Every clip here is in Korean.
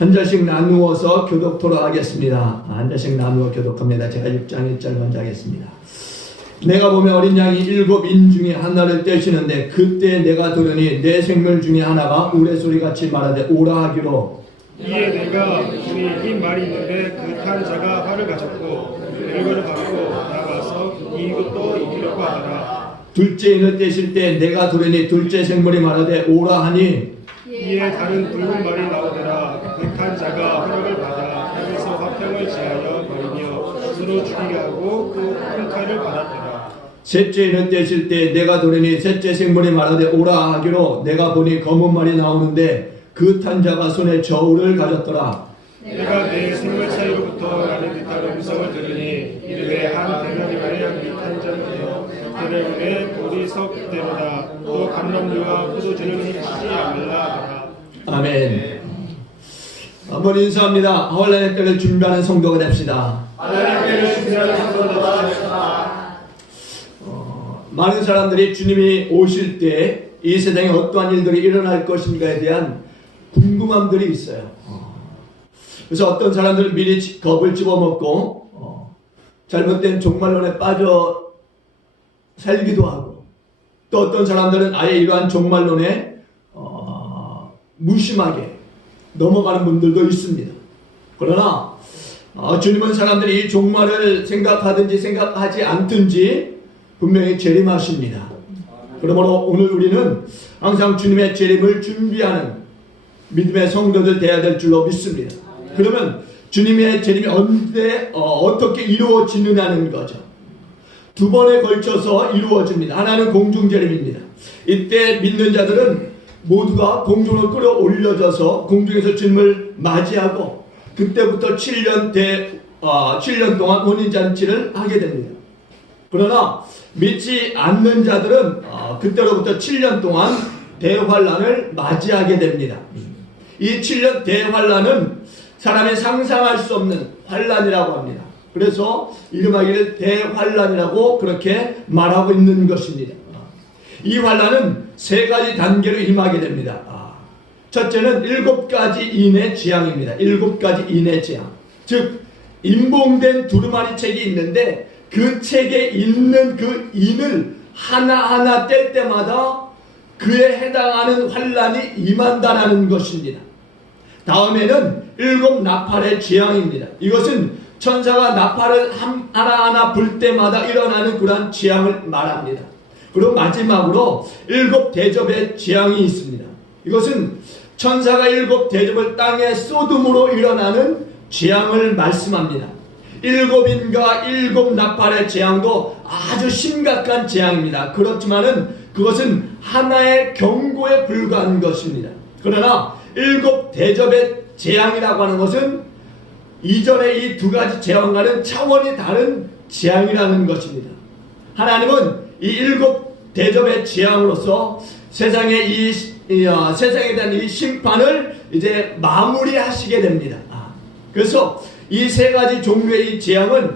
한 절씩 나누어서 교독토록 하겠습니다. 한 절씩 나누어 교독합니다. 제가 6장 1절 먼저 하겠습니다. 내가 보면 어린 양이 7인 중에 하나를 떼시는데 그때 내가 들으니 내 생물 중에 하나가 우레소리같이 말하되 오라 하기로 이에 내가 보니 흰 말이 있는데 그 탄 자가 활을 가졌고 늙어를 받고 나가서 이것도 이기려고 하더라. 둘째 인을 떼실 때 내가 들으니 둘째 생물이 말하되 오라 하니 이에 다른 붉은 말이 나오더라. 그 탄 자가 허락을 받아 땅에서 화평을 지하여 버리며 스스로 죽이게 하고 그 화평칼을 받았더라. 셋째 인을 떼실 때 내가 들으니 셋째 생물이 말하되 오라 하기로 내가 보니 검은 말이 나오는데 그 탄자가 손에 저울을 가졌더라. 내가 내 생물 사이로부터 나는 듯한 음성을 들으니 이르되 한 대면이 말하여 이 탄자는요 대련에 보리석대로다. 또 감람류와 포도주는 훔치지 말라 하라. 아멘. 한번 인사합니다. 하늘의 때를 준비하는 성도가 됩시다. 하나님께를 준비하는 성도가 되시다. 많은 사람들이 주님이 오실 때 이 세상에 어떠한 일들이 일어날 것인가에 대한 궁금함들이 있어요. 그래서 어떤 사람들은 미리 겁을 집어먹고 잘못된 종말론에 빠져 살기도 하고, 또 어떤 사람들은 아예 이러한 종말론에 무심하게 넘어가는 분들도 있습니다. 그러나 주님은 사람들이 이 종말을 생각하든지 생각하지 않든지 분명히 재림하십니다. 그러므로 오늘 우리는 항상 주님의 재림을 준비하는 믿음의 성도들 되어야 될 줄로 믿습니다. 그러면 주님의 재림이 언제 어떻게 이루어지느냐는 거죠. 두 번에 걸쳐서 이루어집니다. 하나는 공중재림입니다. 이때 믿는 자들은 모두가 공중으로 끌어올려져서 공중에서 주님을 맞이하고 그때부터 7년 동안 혼인잔치를 하게 됩니다. 그러나 믿지 않는 자들은 그때로부터 7년 동안 대환란을 맞이하게 됩니다. 이 7년 대환란은 사람이 상상할 수 없는 환란이라고 합니다. 그래서 이름하기를 대환란이라고 그렇게 말하고 있는 것입니다. 이 환란은 세 가지 단계로 임하게 됩니다. 첫째는 7가지 인의 재앙입니다. 7가지 인의 재앙. 즉 임봉된 두루마리 책이 있는데 그 책에 있는 그 인을 하나하나 뗄 때마다 그에 해당하는 환란이 임한다라는 것입니다. 다음에는 7 나팔의 재앙입니다. 이것은 천사가 나팔을 하나하나 불 때마다 일어나는 그러한 재앙을 말합니다. 그리고 마지막으로 7 대접의 재앙이 있습니다. 이것은 천사가 7 대접을 땅에 쏟음으로 일어나는 재앙을 말씀합니다. 7인과 7 나팔의 재앙도 아주 심각한 재앙입니다. 그렇지만은 그것은 하나의 경고에 불과한 것입니다. 그러나 7 대접의 재앙이라고 하는 것은 이전의 이 2가지 재앙과는 차원이 다른 재앙이라는 것입니다. 하나님은 이 7 대접의 재앙으로서 세상에 대한 이 심판을 이제 마무리하시게 됩니다. 그래서 이 3가지 종류의 이 재앙은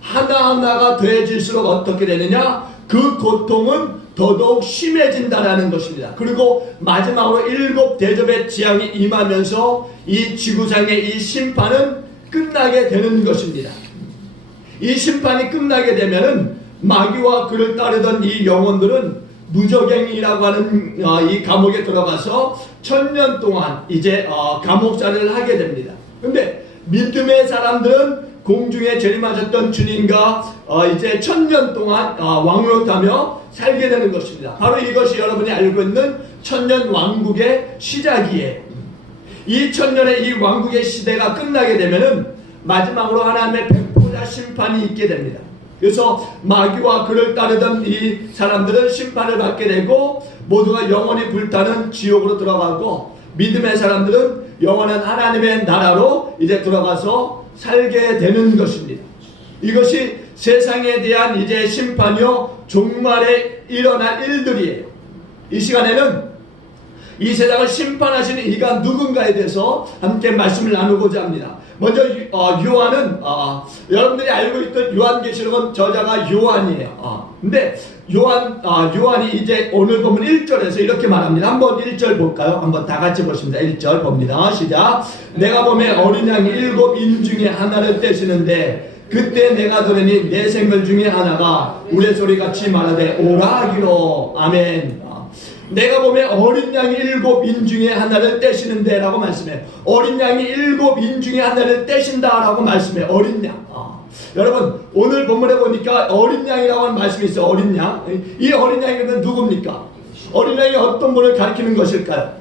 하나하나가 더해질수록 어떻게 되느냐? 그 고통은 더더욱 심해진다라는 것입니다. 그리고 마지막으로 7 대접의 재앙이 임하면서 이 지구상의 이 심판은 끝나게 되는 것입니다. 이 심판이 끝나게 되면은 마귀와 그를 따르던 이 영혼들은 무저갱이라고 하는 이 감옥에 들어가서 1000년 동안 이제 감옥살이를 하게 됩니다. 근데 믿음의 사람들은 공중에 재림하셨던 주님과 이제 1000년 동안 왕노릇하며 살게 되는 것입니다. 바로 이것이 여러분이 알고 있는 1000년 왕국의 시작이에요. 이 1000년의 이 왕국의 시대가 끝나게 되면은 마지막으로 하나님의 백보자 심판이 있게 됩니다. 그래서 마귀와 그를 따르던 이 사람들은 심판을 받게 되고 모두가 영원히 불타는 지옥으로 들어가고 믿음의 사람들은 영원한 하나님의 나라로 이제 들어가서 살게 되는 것입니다. 이것이 세상에 대한 이제 심판이요 종말에 일어날 일들이에요. 이 시간에는 이 세상을 심판하시는 이가 누군가에 대해서 함께 말씀을 나누고자 합니다. 먼저 요한은 여러분들이 알고 있던 요한계시록은 저자가 요한이에요. 근데 요한이 이제 오늘 보면 1절에서 이렇게 말합니다. 한번 1절 볼까요? 한번 다 같이 보십니다. 1절 봅니다. 시작. 내가 보매 어린 양이 7 인 중에 하나를 떼시는데 그때 내가 들으니 내 생물 중에 하나가 우레소리같이 말하되 오라 하기로. 아멘. 내가 보면 어린 양이 7 인 중에 하나를 떼시는데 라고 말씀해요. 어린 양이 7 인 중에 하나를 떼신다 라고 말씀해요. 어린 양. 여러분 오늘 본문에 보니까 어린 양이라고 하는 말씀이 있어요. 어린 양. 이 어린 양이 누굽니까? 어린 양이 어떤 분을 가리키는 것일까요?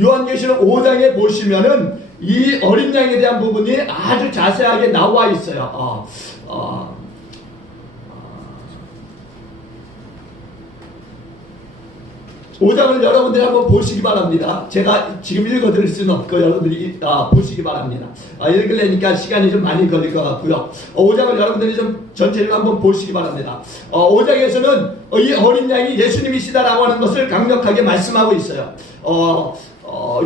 요한계시록 5장에 보시면은 이 어린 양에 대한 부분이 아주 자세하게 나와 있어요. 5장을 여러분들이 한번 보시기 바랍니다. 제가 지금 읽어드릴 수는 없고 여러분들이 보시기 바랍니다. 읽으려니까 시간이 좀 많이 걸릴 것 같고요. 5장을 여러분들이 좀 전체를 한번 보시기 바랍니다. 5장에서는 이 어린 양이 예수님이시다라고 하는 것을 강력하게 말씀하고 있어요.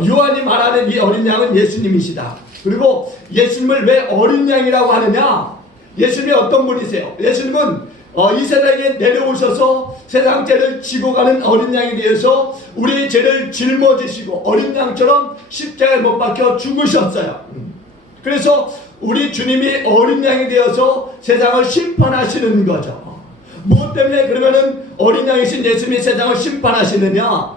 요한이 말하는 이 어린 양은 예수님이시다. 그리고 예수님을 왜 어린 양이라고 하느냐? 예수님이 어떤 분이세요? 예수님은 이 세상에 내려오셔서 세상 죄를 지고 가는 어린 양에 대해서 우리의 죄를 짊어지시고 어린 양처럼 십자가에 못 박혀 죽으셨어요. 그래서 우리 주님이 어린 양이 되어서 세상을 심판하시는 거죠. 무엇 때문에 그러면은 어린 양이신 예수님이 세상을 심판하시느냐?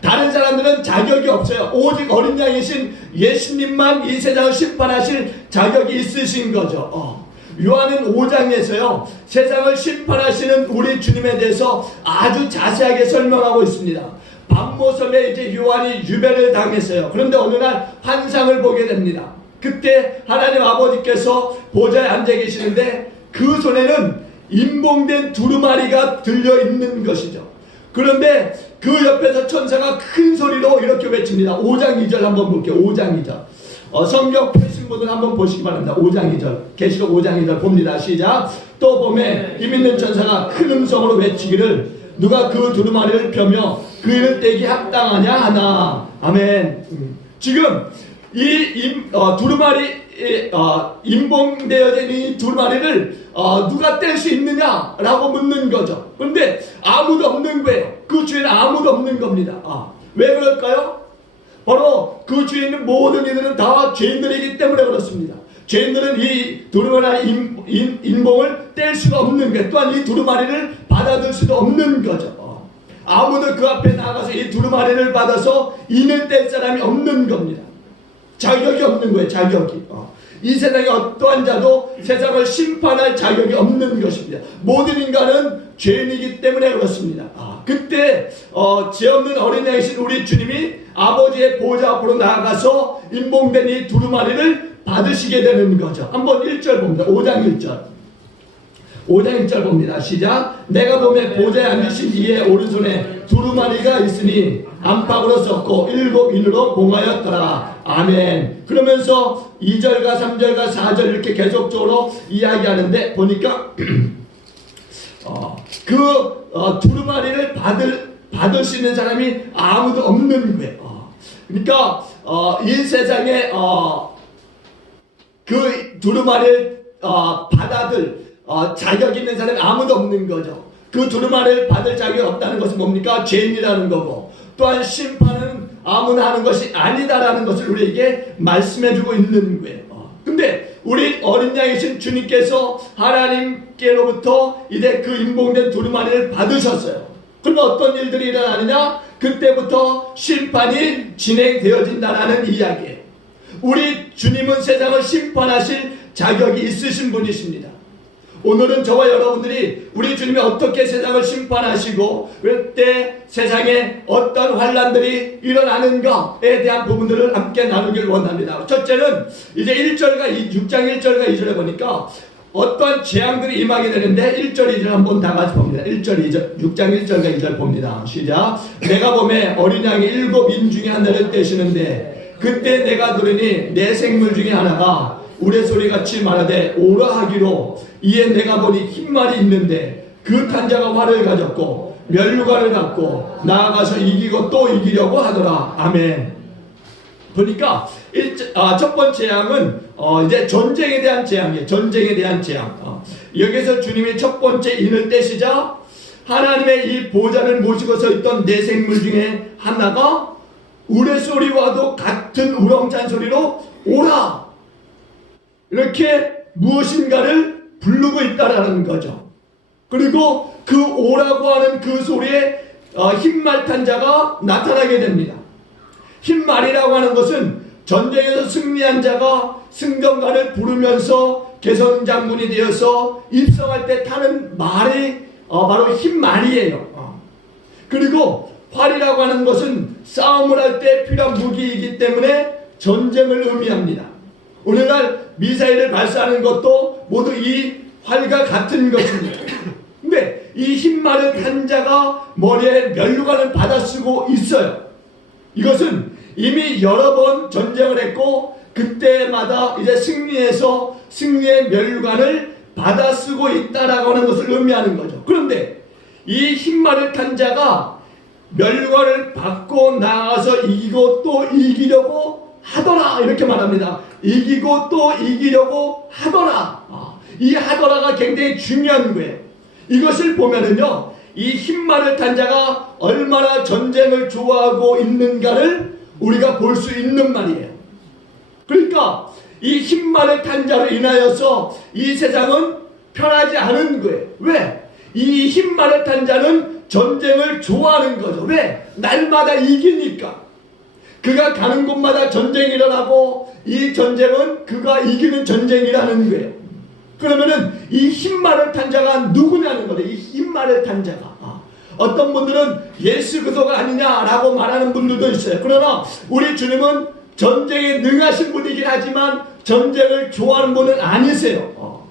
다른 사람들은 자격이 없어요. 오직 어린 양이신 예수님만 이 세상을 심판하실 자격이 있으신 거죠. 요한은 5장에서요 세상을 심판하시는 우리 주님에 대해서 아주 자세하게 설명하고 있습니다. 밤모섬에 이제 요한이 유배를 당했어요. 그런데 어느 날 환상을 보게 됩니다. 그때 하나님 아버지께서 보좌에 앉아 계시는데 그 손에는 임봉된 두루마리가 들려 있는 것이죠. 그런데 그 옆에서 천사가 큰 소리로 이렇게 외칩니다. 5장 2절 한번 볼게요. 5장 2절. 성경 펴신 분들 한번 보시기 바랍니다. 5장 2절. 계시록 5장 2절 봅니다. 시작. 또 봄에 힘있는 천사가 큰 음성으로 외치기를 누가 그 두루마리를 펴며 그 일을 떼기 합당하냐 하나. 아멘. 지금 이 두루마리 임봉되어진 이 두루마리를 누가 뗄 수 있느냐라고 묻는 거죠. 그런데 아무도 없는 거예요. 그 주위에는 아무도 없는 겁니다. 왜 그럴까요? 바로 그 주위에 있는 모든 이들은 다 죄인들이기 때문에 그렇습니다. 죄인들은 이 두루마리 임봉을 뗄 수가 없는 거예요. 또한 이 두루마리를 받아들 수도 없는 거죠. 아무도 그 앞에 나가서 이 두루마리를 받아서 인을 뗄 사람이 없는 겁니다. 자격이 없는 거예요. 자격이. 이 세상에 어떠한 자도 세상을 심판할 자격이 없는 것입니다. 모든 인간은 죄인이기 때문에 그렇습니다. 그때 죄 없는 어린 양이신 우리 주님이 아버지의 보좌 앞으로 나아가서 임봉된 이 두루마리를 받으시게 되는 거죠. 한번 1절 봅니다. 5장 1절. 5장 1절 봅니다. 시작. 내가 보매 보좌에 앉으신 이의 오른손에 두루마리가 있으니 안팎으로 썩고 7인으로 봉하였더라. 아멘. 그러면서 2절과 3절과 4절 이렇게 계속적으로 이야기하는데 보니까 두루마리를 받을 수 있는 사람이 아무도 없는 거예요. 그러니까 이 세상에 그 두루마리를 받아들 자격 있는 사람이 아무도 없는 거죠. 그 두루마리를 받을 자격이 없다는 것은 뭡니까? 죄인이라는 거고, 또한 심판은 아무나 하는 것이 아니다라는 것을 우리에게 말씀해주고 있는 거예요. 근데 우리 어린 양이신 주님께서 하나님께로부터 이제 그 임봉된 두루마리를 받으셨어요. 그러면 어떤 일들이 일어나느냐? 그때부터 심판이 진행되어진다는 이야기예요. 우리 주님은 세상을 심판하실 자격이 있으신 분이십니다. 오늘은 저와 여러분들이 우리 주님이 어떻게 세상을 심판하시고 그때 세상에 어떤 환란들이 일어나는가에 대한 부분들을 함께 나누길 원합니다. 첫째는 이제 6장 1절과 2절에 보니까 어떠한 재앙들이 임하게 되는데 1절 2절 한번 다 같이 봅니다. 1절 2절 6장 1절과 2절 봅니다. 시작. 내가 보매 어린 양이 7인 중에 하나를 떼시는데 그때 내가 들으니 내 생물 중에 하나가 우레소리같이 말하되 오라 하기로 이에 내가 보니 흰말이 있는데 그 탄자가 활을 가졌고 면류관을 갖고 나아가서 이기고 또 이기려고 하더라. 아멘. 보니까 첫 번째 재앙은 이제 전쟁에 대한 재앙이에요. 전쟁에 대한 재앙. 여기서 주님이 첫 번째 인을 떼시자 하나님의 이 보좌를 모시고 서 있던 네 생물 중에 하나가 우레소리와도 같은 우렁찬 소리로 오라! 이렇게 무엇인가를 부르고 있다라는 거죠. 그리고 그 오라고 하는 그 소리에 흰말 탄 자가 나타나게 됩니다. 흰말이라고 하는 것은 전쟁에서 승리한 자가 승전가를 부르면서 개선장군이 되어서 입성할 때 타는 말이 바로 흰말이에요. 그리고 활이라고 하는 것은 싸움을 할 때 필요한 무기이기 때문에 전쟁을 의미합니다. 오늘날 미사일을 발사하는 것도 모두 이 활과 같은 것입니다. 근데 이 흰말을 탄 자가 머리에 면류관을 받아 쓰고 있어요. 이것은 이미 여러 번 전쟁을 했고 그때마다 이제 승리해서 승리의 면류관을 받아 쓰고 있다라고 하는 것을 의미하는 거죠. 그런데 이 흰말을 탄 자가 면류관을 받고 나가서 이기고 또 이기려고 하더라 이렇게 말합니다. 이기고 또 이기려고 하더라. 이 하더라가 굉장히 중요한 거예요. 이것을 보면은요, 이 흰말을 탄 자가 얼마나 전쟁을 좋아하고 있는가를 우리가 볼 수 있는 말이에요. 그러니까 이 흰말을 탄 자로 인하여서 이 세상은 편하지 않은 거예요. 왜? 이 흰말을 탄 자는 전쟁을 좋아하는 거죠. 왜? 날마다 이기니까. 그가 가는 곳마다 전쟁이 일어나고 이 전쟁은 그가 이기는 전쟁이라는 거예요. 그러면은 이 흰말을 탄 자가 누구냐는 거예요. 이 흰말을 탄 자가. 어떤 분들은 예수 그리스도가 아니냐라고 말하는 분들도 있어요. 그러나 우리 주님은 전쟁에 능하신 분이긴 하지만 전쟁을 좋아하는 분은 아니세요.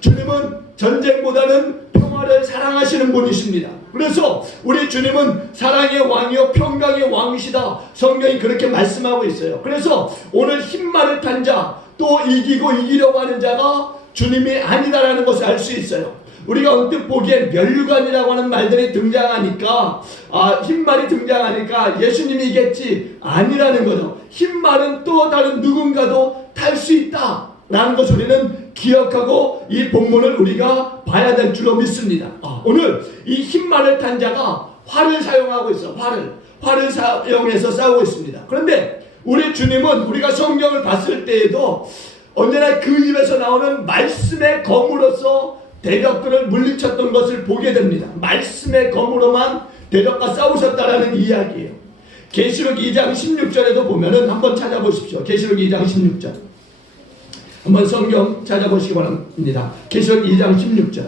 주님은 전쟁보다는 평화를 사랑하시는 분이십니다. 그래서 우리 주님은 사랑의 왕이요 평강의 왕이시다. 성경이 그렇게 말씀하고 있어요. 그래서 오늘 흰말을 탄 자, 또 이기고 이기려고 하는 자가 주님이 아니다라는 것을 알 수 있어요. 우리가 언뜻 보기에 면류관이라고 하는 말들이 등장하니까 흰말이 등장하니까 예수님이겠지 아니라는 거죠. 흰말은 또 다른 누군가도 탈 수 있다라는 것을 우리는 기억하고 이 본문을 우리가 봐야 될 줄로 믿습니다. 오늘 이 흰말을 탄 자가 활을 사용하고 있어. 활을 사용해서 싸우고 있습니다. 그런데 우리 주님은 우리가 성경을 봤을 때에도 언제나 그 입에서 나오는 말씀의 검으로서 대적들을 물리쳤던 것을 보게 됩니다. 말씀의 검으로만 대적과 싸우셨다라는 이야기예요. 계시록 2장 16절에도 보면은 한번 찾아보십시오. 계시록 2장 16절. 한번 성경 찾아보시기 바랍니다. 계시록 2장 16절.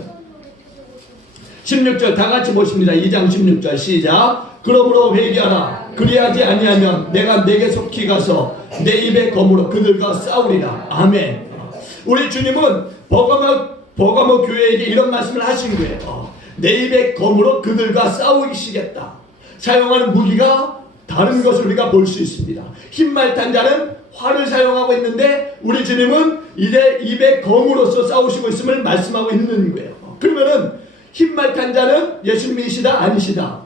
16절 다 같이 보십니다. 2장 16절 시작. 그러므로 회개하라. 그리하지 아니하면 내가 내게 속히 가서 내 입의 검으로 그들과 싸우리라. 아멘. 우리 주님은 버가모 교회에게 이런 말씀을 하신 거예요. 내 입의 검으로 그들과 싸우시겠다. 사용하는 무기가 다른 것을 우리가 볼 수 있습니다. 흰말 탄 자는 활을 사용하고 있는데 우리 주님은 이제 입의 검으로서 싸우시고 있음을 말씀하고 있는 거예요. 그러면은 흰말 탄 자는 예수님이시다 아니시다?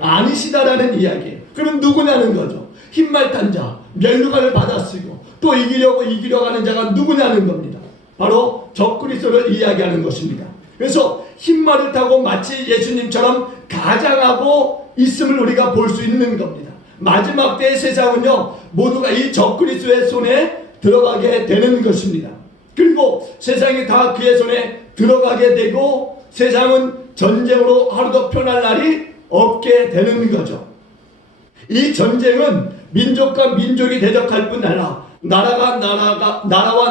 아니시다라는 이야기예요. 그럼 누구냐는 거죠. 흰말 탄 자, 면류관을 받아 쓰고 또 이기려고 하는 자가 누구냐는 겁니다. 바로 적그리스도를 이야기하는 것입니다. 그래서 흰말을 타고 마치 예수님처럼 가장하고 있음을 우리가 볼 수 있는 겁니다. 마지막 때의 세상은요, 모두가 이 적그리스도의 손에 들어가게 되는 것입니다. 그리고 세상이 다 그의 손에 들어가게 되고 세상은 전쟁으로 하루도 편할 날이 없게 되는 거죠. 이 전쟁은 민족과 민족이 대적할 뿐 아니라 나라와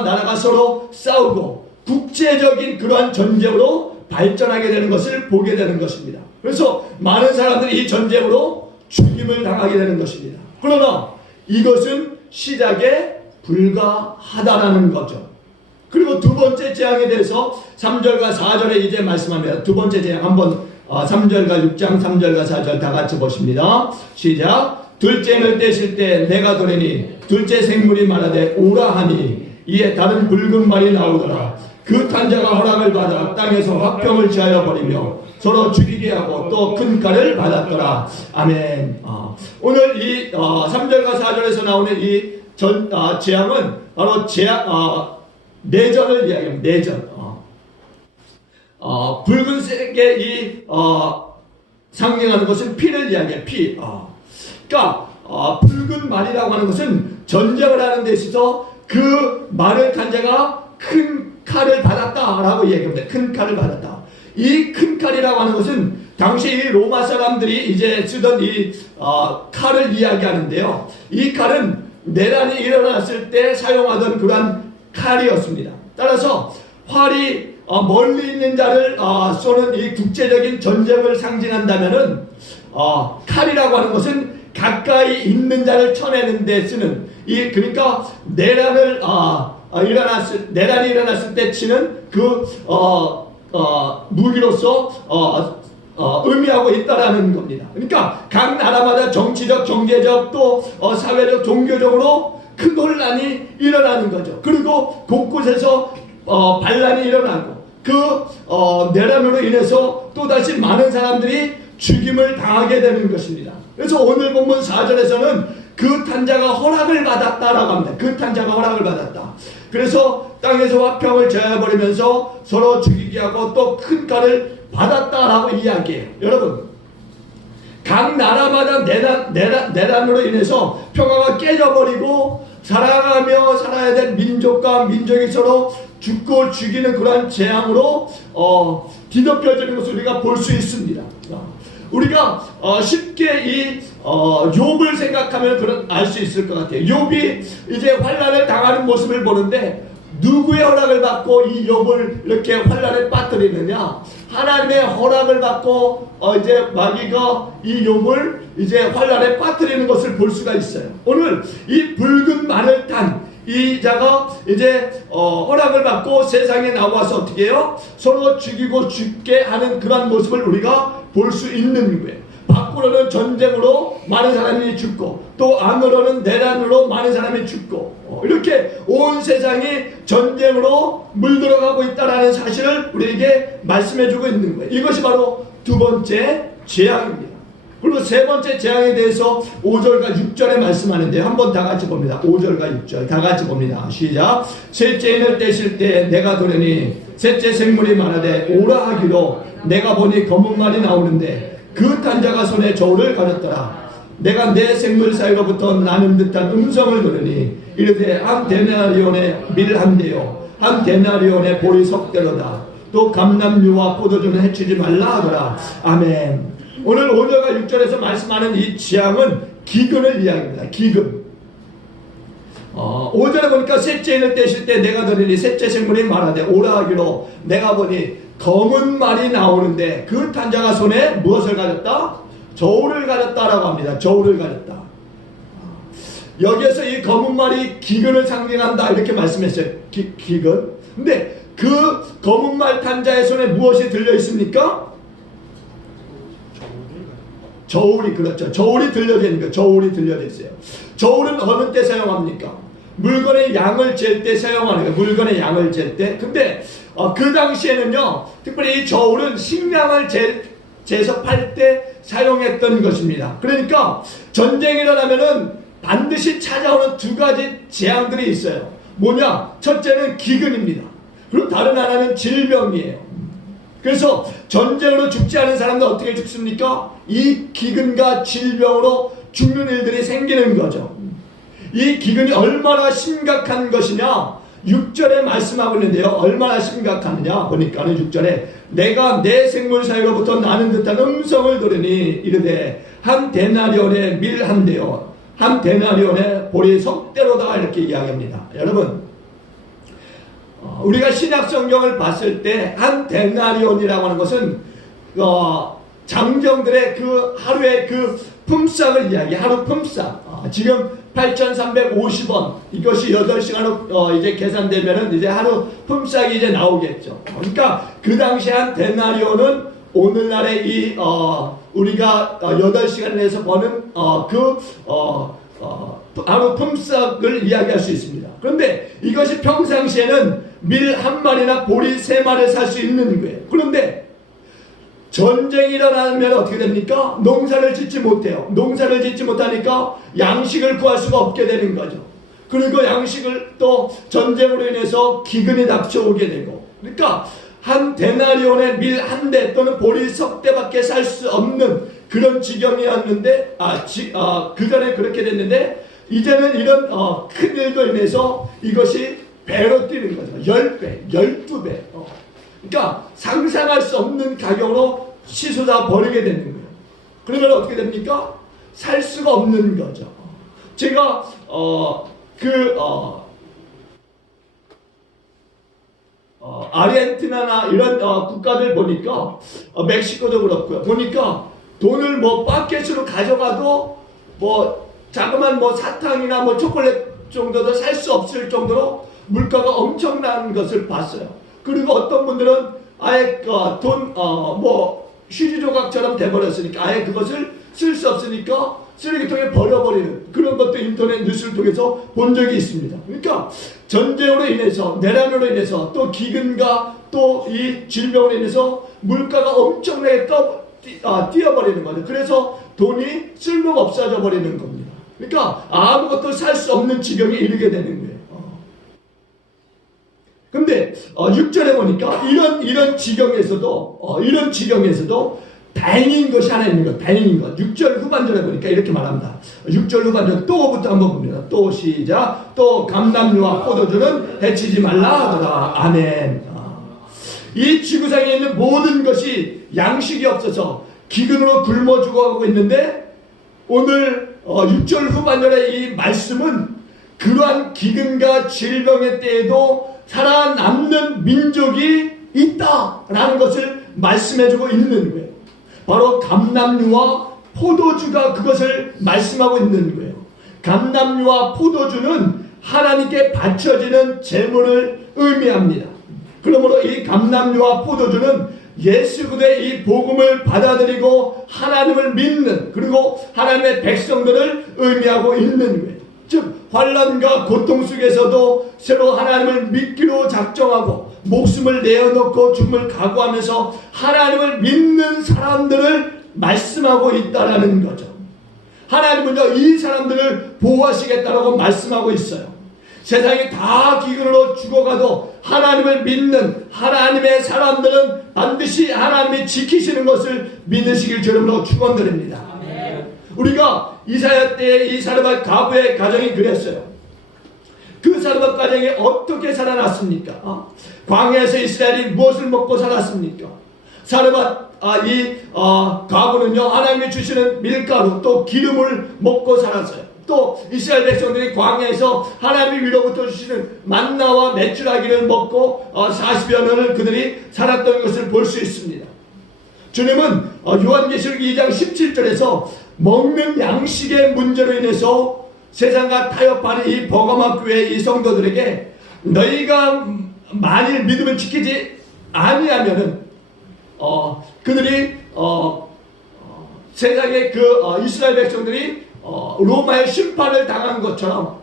나라가 서로 싸우고 국제적인 그러한 전쟁으로 발전하게 되는 것을 보게 되는 것입니다. 그래서 많은 사람들이 이 전쟁으로 죽임을 당하게 되는 것입니다. 그러나 이것은 시작에 불과하다라는 거죠. 그리고 두 번째 재앙에 대해서 3절과 4절에 이제 말씀합니다. 두 번째 재앙 한번 3절과 6장 3절과 4절 다 같이 보십니다. 시작. 둘째를 떼실 때 내가 도래니 둘째 생물이 말하되 오라 하니 이에 다른 붉은 말이 나오더라. 그 탄자가 허락을 받아 땅에서 화평을 취하여 버리며 서로 죽이게 하고 또 큰 칼을 받았더라. 아멘. 오늘 이 3절과 4절에서 나오는 이 재앙은 바로 내전을 이야기합니다. 내전. 붉은색의 이 상징하는 것은 피를 이야기해요. 피. 그러니까 붉은 말이라고 하는 것은 전쟁을 하는 데 있어서 그 말을 간 자가 큰 칼을 받았다라고 이야기합니다. 큰 칼을 받았다. 이 큰 칼이라고 하는 것은 당시 이 로마 사람들이 이제 쓰던 이 칼을 이야기하는데요. 이 칼은 내란이 일어났을 때 사용하던 그러한 칼이었습니다. 따라서 활이 멀리 있는 자를 쏘는 이 국제적인 전쟁을 상징한다면은 칼이라고 하는 것은 가까이 있는 자를 쳐내는 데 쓰는 그러니까 내란이 일어났을 때 치는 그 무기로서 의미하고 있다라는 겁니다. 그러니까 각 나라마다 정치적, 경제적 또 사회적, 종교적으로 큰 혼란이 일어나는 거죠. 그리고 곳곳에서 반란이 일어나고 그 내란으로 인해서 또다시 많은 사람들이 죽임을 당하게 되는 것입니다. 그래서 오늘 본문 4절에서는 그 탄자가 허락을 받았다라고 합니다. 그 탄자가 허락을 받았다. 그래서 땅에서 화평을 제어해버리면서 서로 죽이게 하고 또 큰 칼을 받았다라고 이야기해요. 여러분, 각 나라마다 내란으로 인해서 평화가 깨져버리고 살아가며 살아야 될 민족과 민족이 서로 죽고 죽이는 그러한 재앙으로 뒤덮여지는 것을 우리가 볼 수 있습니다. 우리가 쉽게 이 욥을 생각하면 알 수 있을 것 같아요. 욥이 이제 환난을 당하는 모습을 보는데 누구의 허락을 받고 이 욥을 이렇게 환난에 빠뜨리느냐? 하나님의 허락을 받고 이제 마귀가 이 욥을 이제 환난에 빠뜨리는 것을 볼 수가 있어요. 오늘 이 붉은 말을 탄 이 자가 이제 허락을 받고 세상에 나와서 어떻게 해요? 서로 죽이고 죽게 하는 그런 모습을 우리가 볼 수 있는 거예요. 밖으로는 전쟁으로 많은 사람이 죽고 또 안으로는 내란으로 많은 사람이 죽고 이렇게 온 세상이 전쟁으로 물들어가고 있다는 사실을 우리에게 말씀해주고 있는 거예요. 이것이 바로 두 번째 재앙입니다. 그리고 세 번째 재앙에 대해서 5절과 6절에 말씀하는데 한번 다 같이 봅니다. 5절과 6절 다 같이 봅니다. 시작. 셋째 인을 떼실 때 내가 도려니 셋째 생물이 말하되 오라 하기로 내가 보니 검은 말이 나오는데 그 탄자가 손에 저울을 가졌더라. 내가 내 생물 사이로부터 나는 듯한 음성을 들으니 이르되 한 데나리온의 밀 한 대요 한 데나리온의 보리 석대로다. 또 감람류와 포도주는 해치지 말라 하더라. 아멘. 오늘 5절과 6절에서 말씀하는 이 재앙은 기근을 이야기합니다. 기근. 5절에 보니까 셋째 인을 떼실 때 내가 들으니 셋째 생물이 말하되 오라 하기로 내가 보니 검은 말이 나오는데 그 탄자가 손에 무엇을 가졌다? 저울을 가졌다라고 합니다. 저울을 가졌다. 여기에서 이 검은 말이 기근을 상징한다 이렇게 말씀했어요. 기근. 근데 그 검은 말 탄자의 손에 무엇이 들려 있습니까? 저울이, 그렇죠. 저울이 들려져 있는 거예요. 저울이 들려져 있어요. 저울은 어느 때 사용합니까? 물건의 양을 잴 때 사용하는 거예요. 물건의 양을 잴 때. 근데 그 당시에는요, 특별히 이 저울은 식량을 재서 팔 때 사용했던 것입니다. 그러니까 전쟁이 일어나면은 반드시 찾아오는 두 가지 재앙들이 있어요. 뭐냐? 첫째는 기근입니다. 그리고 다른 하나는 질병이에요. 그래서 전쟁으로 죽지 않은 사람들 어떻게 죽습니까? 이 기근과 질병으로 죽는 일들이 생기는 거죠. 이 기근이 얼마나 심각한 것이냐? 6절에 말씀하고 있는데요. 얼마나 심각하느냐? 보니까는 6절에 내가 내 생물 사이로부터 나는 듯한 음성을 들으니 이르되 한 데나리온의 밀 한 대요 한 데나리온의 보리 석대로다 이렇게 이야기합니다. 여러분, 우리가 신약 성경을 봤을 때 한 데나리온이라고 하는 것은 장정들의 그 하루의 그 품삯을 이야기, 하루 품삯. 지금 8,350원, 이것이 8시간으로 이제 계산되면은 이제 하루 품삯이 이제 나오겠죠. 그러니까 그 당시 한 데나리온은 오늘날의 이 우리가 8시간 내에서 버는 하루 품삯을 이야기할 수 있습니다. 그런데 이것이 평상시에는 밀 한 마리나 보리 3마리를 살 수 있는 거예요. 그런데 전쟁이 일어나면 어떻게 됩니까? 농사를 짓지 못해요. 농사를 짓지 못하니까 양식을 구할 수가 없게 되는 거죠. 그리고 양식을 또 전쟁으로 인해서 기근이 닥쳐오게 되고, 그러니까 한 데나리온의 밀 한 대 또는 보리 석 대밖에 살 수 없는 그런 지경이었는데, 그전에 그렇게 됐는데, 이제는 이런 큰 일로 인해서 이것이 배로 뛰는 거죠. 10배, 12배. 그러니까 상상할 수 없는 가격으로 치솟아 버리게 되는 거예요. 그러면 어떻게 됩니까? 살 수가 없는 거죠. 제가 아르헨티나나 이런 국가들 보니까 멕시코도 그렇고요. 보니까 돈을 뭐 바켓으로 가져가도 뭐 자그만 뭐 사탕이나 뭐 초콜릿 정도도 살 수 없을 정도로 물가가 엄청난 것을 봤어요. 그리고 어떤 분들은 아예 뭐 휴지 조각처럼 돼버렸으니까 아예 그것을 쓸 수 없으니까 쓰레기통에 버려버리는 그런 것도 인터넷 뉴스를 통해서 본 적이 있습니다. 그러니까 전쟁으로 인해서, 내란으로 인해서, 또 기근과 또 이 질병으로 인해서 물가가 엄청나게 뛰어버리는 거죠. 그래서 돈이 쓸모가 없어져 버리는 겁니다. 그러니까 아무것도 살 수 없는 지경에 이르게 되는 거예요. 근데 6절에 보니까 이런 지경에서도 다행인 것이 하나 있는 것, 다행인 것. 6절 후반절에 보니까 이렇게 말합니다. 6절 후반절 또부터 한번 봅니다. 또 시작. 또 감람류와 포도주는 해치지 말라 하더라. 아멘. 이 지구상에 있는 모든 것이 양식이 없어서 기근으로 굶어 죽어가고 있는데, 오늘 6절 후반절의 이 말씀은 그러한 기근과 질병의 때에도 살아남는 민족이 있다라는 것을 말씀해주고 있는 거예요. 바로 감람류와 포도주가 그것을 말씀하고 있는 거예요. 감람류와 포도주는 하나님께 바쳐지는 제물을 의미합니다. 그러므로 이 감람류와 포도주는 예수 그리스도의 이 복음을 받아들이고 하나님을 믿는, 그리고 하나님의 백성들을 의미하고 있는 거예요. 즉 환난과 고통 속에서도 새로 하나님을 믿기로 작정하고 목숨을 내어놓고 죽음을 각오하면서 하나님을 믿는 사람들을 말씀하고 있다라는 거죠. 하나님은요 이 사람들을 보호하시겠다라고 말씀하고 있어요. 세상이 다 기근으로 죽어가도 하나님을 믿는 하나님의 사람들은 반드시 하나님이 지키시는 것을 믿으시길 주름으로 축원드립니다. 우리가 이사야 때의 이 사르밧 가부의 가정이 그랬어요. 그 사르밧 가정이 어떻게 살아났습니까? 광야에서 이스라엘이 무엇을 먹고 살았습니까? 사르밧 가부는요 하나님이 주시는 밀가루 또 기름을 먹고 살았어요. 또 이스라엘 백성들이 광야에서 하나님이 위로부터 주시는 만나와 메추라기를 먹고 40여 년을 그들이 살았던 것을 볼 수 있습니다. 주님은 요한계시록 2장 17절에서 먹는 양식의 문제로 인해서 세상과 타협하는 이 버가마 교회 이 성도들에게 너희가 만일 믿음을 지키지 아니하면은 그들이 세상의 이스라엘 백성들이 로마의 심판을 당한 것처럼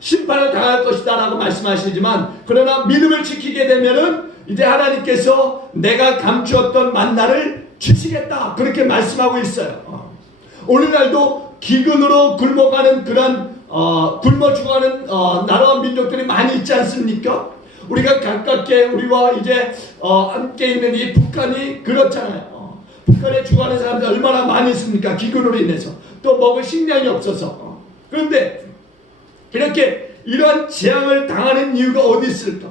심판을 당할 것이다 라고 말씀하시지만, 그러나 믿음을 지키게 되면은 이제 하나님께서 내가 감추었던 만나를 주시겠다 그렇게 말씀하고 있어요. 오늘날도 기근으로 굶어가는 그런 굶어 죽어가는 나라와 민족들이 많이 있지 않습니까? 우리가 가깝게 우리와 이제 함께 있는 이 북한이 그렇잖아요. 북한에 죽어가는 사람들 얼마나 많이 있습니까? 기근으로 인해서 또 먹을 식량이 없어서. 그런데 이렇게 이러한 재앙을 당하는 이유가 어디 있을까?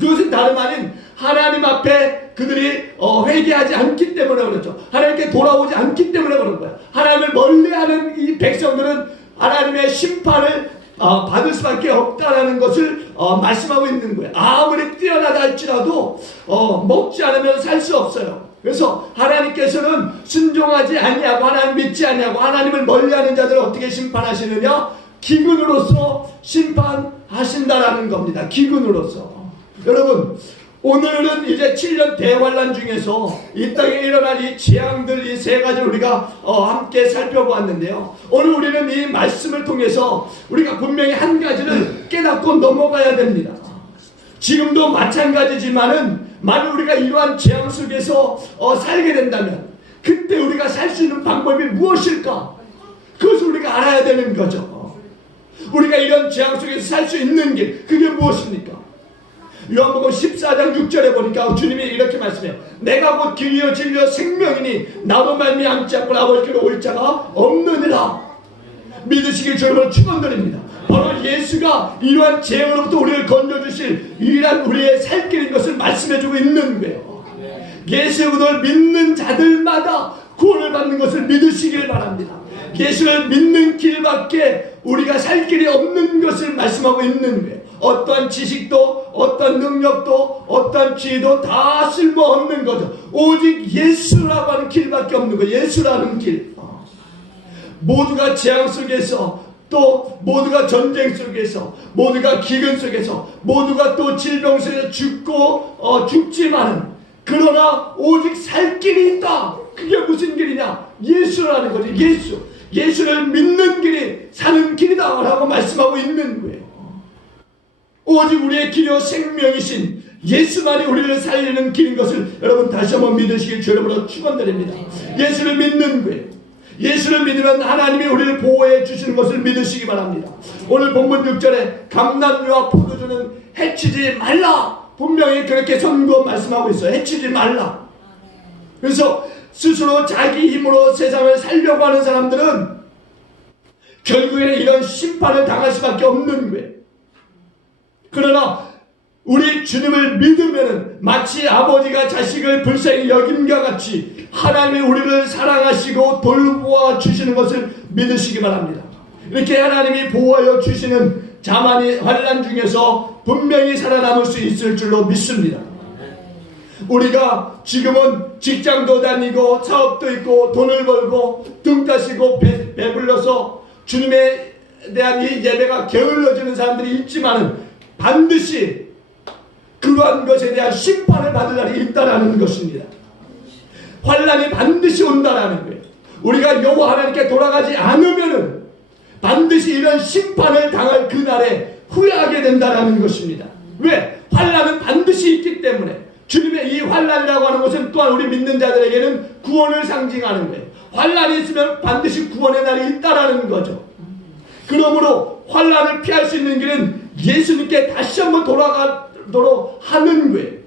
그것은 다름 아닌 하나님 앞에 그들이 회개하지 않기 때문에 그렇죠. 하나님께 돌아오지 않기 때문에 그런 거야. 하나님을 멀리하는 이 백성들은 하나님의 심판을 받을 수밖에 없다라는 것을 말씀하고 있는 거예요. 아무리 뛰어나다 할지라도 먹지 않으면 살 수 없어요. 그래서 하나님께서는 순종하지 아니하고 하나님 믿지 아니하고 하나님을 멀리하는 자들을 어떻게 심판하시느냐? 기근으로서 심판하신다라는 겁니다. 기근으로서. 여러분, 오늘은 이제 7년 대환란 중에서 이 땅에 일어난 이 재앙들 이 세 가지를 우리가 함께 살펴보았는데요. 오늘 우리는 이 말씀을 통해서 우리가 분명히 한 가지를 깨닫고 넘어가야 됩니다. 지금도 마찬가지지만은 만약 우리가 이러한 재앙 속에서 살게 된다면 그때 우리가 살 수 있는 방법이 무엇일까? 그것을 우리가 알아야 되는 거죠. 우리가 이런 재앙 속에서 살 수 있는 길, 그게 무엇입니까? 요한복음 14장 6절에 보니까 주님이 이렇게 말씀해요. 내가 곧 길이요 진리요 생명이니 나로 말미암지 않고 아버지께로 올 자가 없느니라. 믿으시길 주님으로 축원드립니다. 바로 예수가 이러한 재앙으로부터 우리를 건져주실 유일한 우리의 살 길인 것을 말씀해주고 있는 거예요. 예수의 그를 믿는 자들마다 구원을 받는 것을 믿으시길 바랍니다. 예수를 믿는 길밖에 우리가 살 길이 없는 것을 말씀하고 있는 거예요. 어떠한 지식도 어떠한 능력도 어떠한 지혜도 다 쓸모없는 거죠. 오직 예수라고 하는 길밖에 없는 거예요. 예수라는 길. 모두가 재앙 속에서 또 모두가 전쟁 속에서 모두가 기근 속에서 모두가 또 질병 속에서 죽지만은 그러나 오직 살 길이 있다. 그게 무슨 길이냐? 예수라는 거죠. 예수를 믿는 길이 사는 길이다 라고 말씀하고 있는 거예요. 오직 우리의 길이요 생명이신 예수만이 우리를 살리는 길인 것을 여러분 다시 한번 믿으시길 주님으로 축원드립니다. 예수를 믿는 거예요. 예수를 믿으면 하나님이 우리를 보호해 주시는 것을 믿으시기 바랍니다. 오늘 본문 6절에 감람류와 포도주는 해치지 말라. 분명히 그렇게 선고 말씀하고 있어요. 해치지 말라. 그래서 스스로 자기 힘으로 세상을 살려고 하는 사람들은 결국에는 이런 심판을 당할 수밖에 없는 거예요. 그러나 우리 주님을 믿으면 마치 아버지가 자식을 불쌍히 여김과 같이 하나님이 우리를 사랑하시고 돌보아 주시는 것을 믿으시기 바랍니다. 이렇게 하나님이 보호하여 주시는 자만이 환난 중에서 분명히 살아남을 수 있을 줄로 믿습니다. 우리가 지금은 직장도 다니고 사업도 있고 돈을 벌고 등 따시고 배불러서 주님에 대한 이 예배가 게을러지는 사람들이 있지만은 반드시 그러한 것에 대한 심판을 받을 날이 있다라는 것입니다. 환난이 반드시 온다라는 거예요. 우리가 여호와 하나님께 돌아가지 않으면은 반드시 이런 심판을 당할 그날에 후회하게 된다라는 것입니다. 왜? 환난은 반드시 있기 때문에. 주님의 이 환난이라고 하는 것은 또한 우리 믿는 자들에게는 구원을 상징하는 거예요. 환난이 있으면 반드시 구원의 날이 있다라는 거죠. 그러므로 환난을 피할 수 있는 길은 예수님께 다시 한번 돌아가도록 하는 거예요.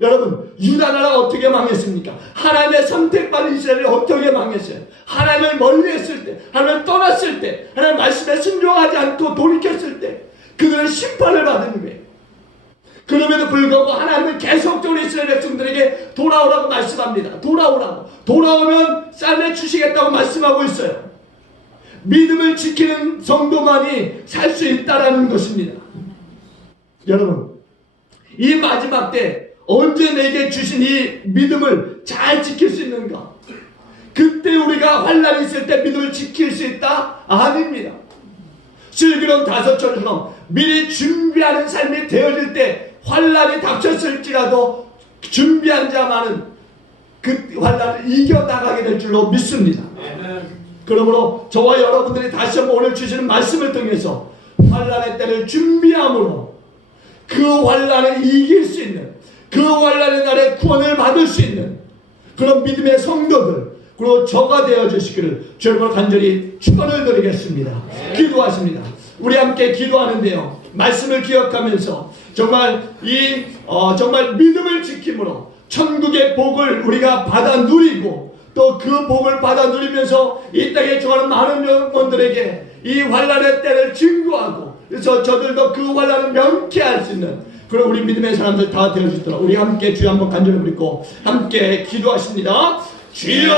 여러분, 유다 나라가 어떻게 망했습니까? 하나님의 선택받은 이스라엘이 어떻게 망했어요? 하나님을 멀리했을 때, 하나님을 떠났을 때, 하나님 말씀에 순종하지 않고 돌이켰을 때 그들은 심판을 받은 거예요. 그럼에도 불구하고 하나님은 계속적으로 이스라엘 백성들에게 돌아오라고 말씀합니다. 돌아오면 쌀매 주시겠다고 말씀하고 있어요. 믿음을 지키는 성도만이 살 수 있다라는 것입니다. 여러분, 이 마지막 때 언제 내게 주신 이 믿음을 잘 지킬 수 있는가? 그때 우리가 환난이 있을 때 믿음을 지킬 수 있다? 아닙니다. 슬기로운 다섯처럼 미리 준비하는 삶이 되어질 때 환난이 닥쳤을지라도 준비한 자만은 그 환난을 이겨나가게 될 줄로 믿습니다. 그러므로 저와 여러분들이 다시 한번 오늘 주시는 말씀을 통해서 환난의 때를 준비함으로 그 환난을 이길 수 있는, 그 환난의 날에 구원을 받을 수 있는 그런 믿음의 성도들, 그리고 저가 되어 주시기를 주님을 간절히 축원을 드리겠습니다. 기도하십니다. 우리 함께 기도하는데요, 말씀을 기억하면서 정말 정말 믿음을 지킴으로 천국의 복을 우리가 받아 누리고 또 그 복을 받아 누리면서 이 땅에 좋아하는 많은 영혼들에게 이 환난의 때를 증거하고, 그래서 저들도 그 환난을 명쾌할 수 있는 그런 우리 믿음의 사람들 다 되어 주시도록 우리 함께 주여 한번 간절히 부르고 함께 기도하십니다. 주여,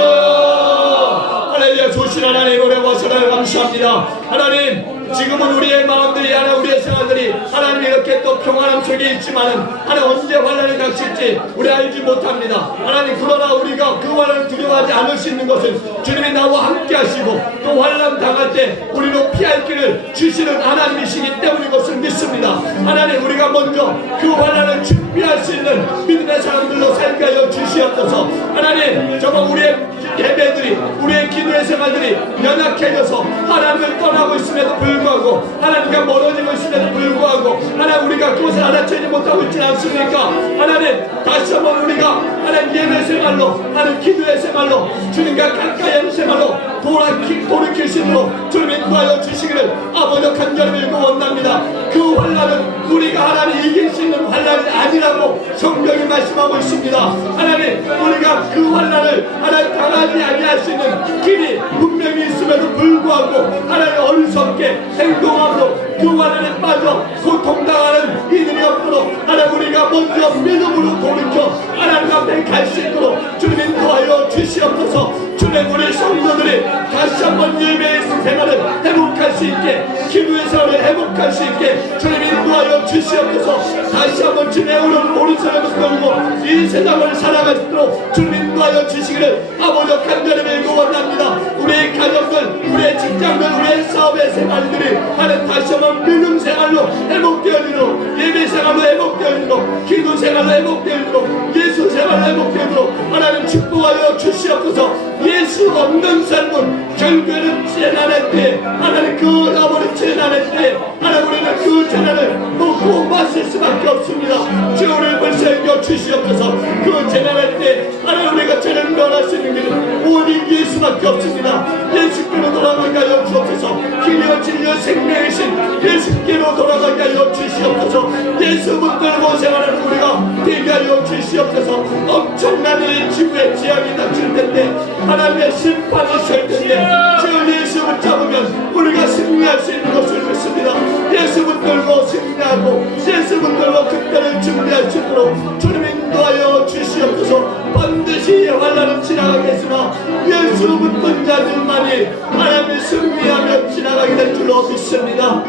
할렐루야. 조신 하나님, 은혜와 사랑을 감사합니다. 하나님, 지금은 우리의 마음들이 하나님, 우리의 생활들이 하나님 이렇게 또 평안함 속에 있지만은 하나님 언제 환난이 닥칠지 우리 알지 못합니다. 하나님, 그러나 우리가 그 환난을 두려워하지 않을 수 있는 것은 주님이 나와 함께 하시고 또 환난 당할 때 우리로 피할 길을 주시는 하나님이시기 때문인 것을 믿습니다. 하나님, 우리가 먼저 그 환난을 준비할 수 있는 믿음의 사람들로 살게 하여 주시옵소서. 하나님, 정말 우리의 예배들이, 우리의 기도의 생활들이 연약해져서 하나님을 떠나고 있음에도 불구하고, 하나님과 멀어지고 있음에도 불구하고, 하나님 우리가 그것을 알아채지 못하고 있지 않습니까? 하나님 다시 한번 우리가 하나님 예배 생활로, 하나님 기도의 생활로, 주님과 가까이 하는 생활로 돌이킬 수 있도록 주님 인도하여 주시기를 아버지 간절히 빌고 원합니다. 그 환난은 우리가 하나님 이길 수 있는 환난이 아니라고 성경이 말씀하고 있습니다. 하나님 우리가 그 환난을 하나님 당하지 아니할 수 있는 길이 분명히 있음에도 불구하고 하나님 어리석게 행동함으로 그 환난에 빠져 고통당하는 이들이 없도록 하나님 우리가 먼저 믿음으로 돌이켜 하나님 앞에 갈 수 있도록 주님 인도하여 주시옵소서. 주님 우리 성도들이 다시 한번 예배의 생활을 회복할 수 있게, 기도의 생활을 회복할 수 있게 주님 인도하여 주시옵소서. 다시 한번 주님의 오른손을 끌고 이 세상을 살아가시도록 주님 인도하여 주시기를 아버지 간절히 빌고 원합니다. 우리의 가정들, 우리의 직장들, 우리의 사업의 생활들이 하나님 다시 한번 믿음 생활로 회복되어지도록, 예배 생활로 회복되어지도록, 기도 생활로 회복되어지도록, 예수 생활로 회복되어지도록 하나님 축복하여 주시옵소서. 예수 없는 삶은 결국에는 재난의 때, 하나님 그 아버지 재난의 때 하나님 우리는 그 재난을 먹고 마실 수밖에 없습니다. 주 우리를 벌써 주시옵소서. 그 재난의 때 하나님 우리가 죄를 면할 수 있는 길은 오직 예수밖에 없습니다. 예수께로 돌아가게 하여 주옵소서. 길이요 진리요 생명이신 예수께로 돌아가게 하여 주시옵소서. 예수 붙들고 생활하는 우리가 되게 하여 주시옵소서. 엄청난 이 지구의 재앙이 닥칠 텐데, 하나님의 심판이 있을 텐데 주 예수 붙잡으면 우리가 승리할 수 있는 것을 믿습니다. 예수 붙들고 승리하고 예수 붙들고 그때를 준비할 수 있도록 주님 인도하여 주시옵소서. 반드시 환난은 지나가겠으나 예수 붙든 자들만이 하나님의 승리하며 지나가게 될 줄로 믿습니다.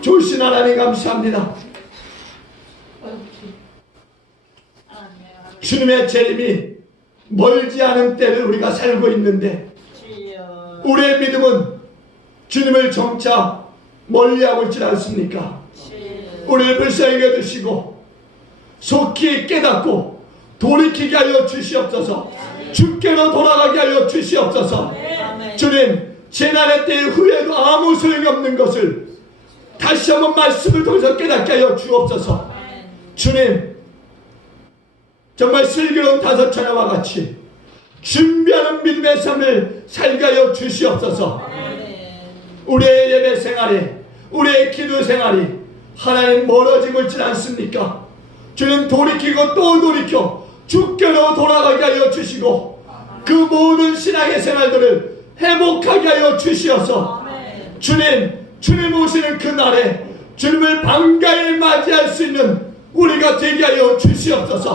좋으신 하나님 감사합니다. 주님의 재림이 멀지 않은 때를 우리가 살고 있는데 우리의 믿음은 주님을 점차 멀리하고 있지 않습니까? 우리를 불쌍히 여기시고 속히 깨닫고 돌이키게 하여 주시옵소서. 주께로 돌아가게 하여 주시옵소서. 주님 재난의 때의 후회도 아무 소용이 없는 것을 다시 한번 말씀을 통해서 깨닫게 하여 주옵소서. 주님 정말 슬기로운 다섯 처녀와 같이 준비하는 믿음의 삶을 살게 하여 주시옵소서. 우리의 예배 생활이, 우리의 기도 생활이 하나님 멀어지고 있지 않습니까? 주님 돌이키고 또 돌이켜 주께로 돌아가게 하여 주시고 그 모든 신앙의 생활들을 회복하게 하여 주시어서 주님 오시는 그날에 주님을 반가이 맞이할 수 있는 우리가 되게 하여 주시옵소서.